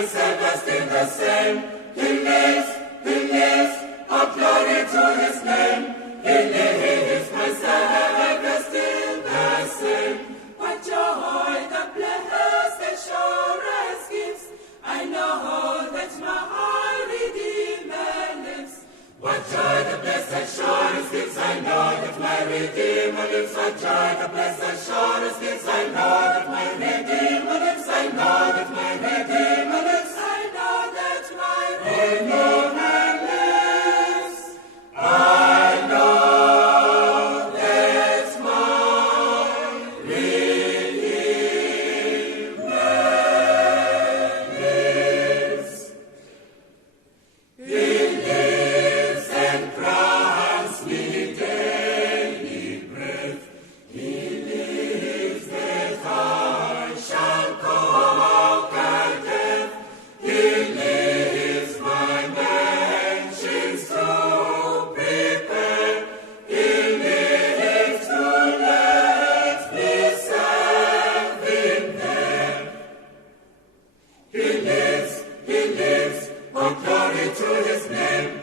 my Savior still the same. He lives, all glory to his name. He lives, my Savior still the same. What joy the blessed assurance gives, I know that my Redeemer lives. What joy the blessed assurance gives, I know that my Redeemer lives. What joy the blessed assurance gives, I know that my Redeemer lives. I know that my Redeemer lives. I know that my Redeemer lives. I know that my Redeemer lives. He lives and grants me daily breath. He lives that I shall conquer death. He lives my mansions to prepare. He lives to let me serve him there. He lives, oh glory to his name.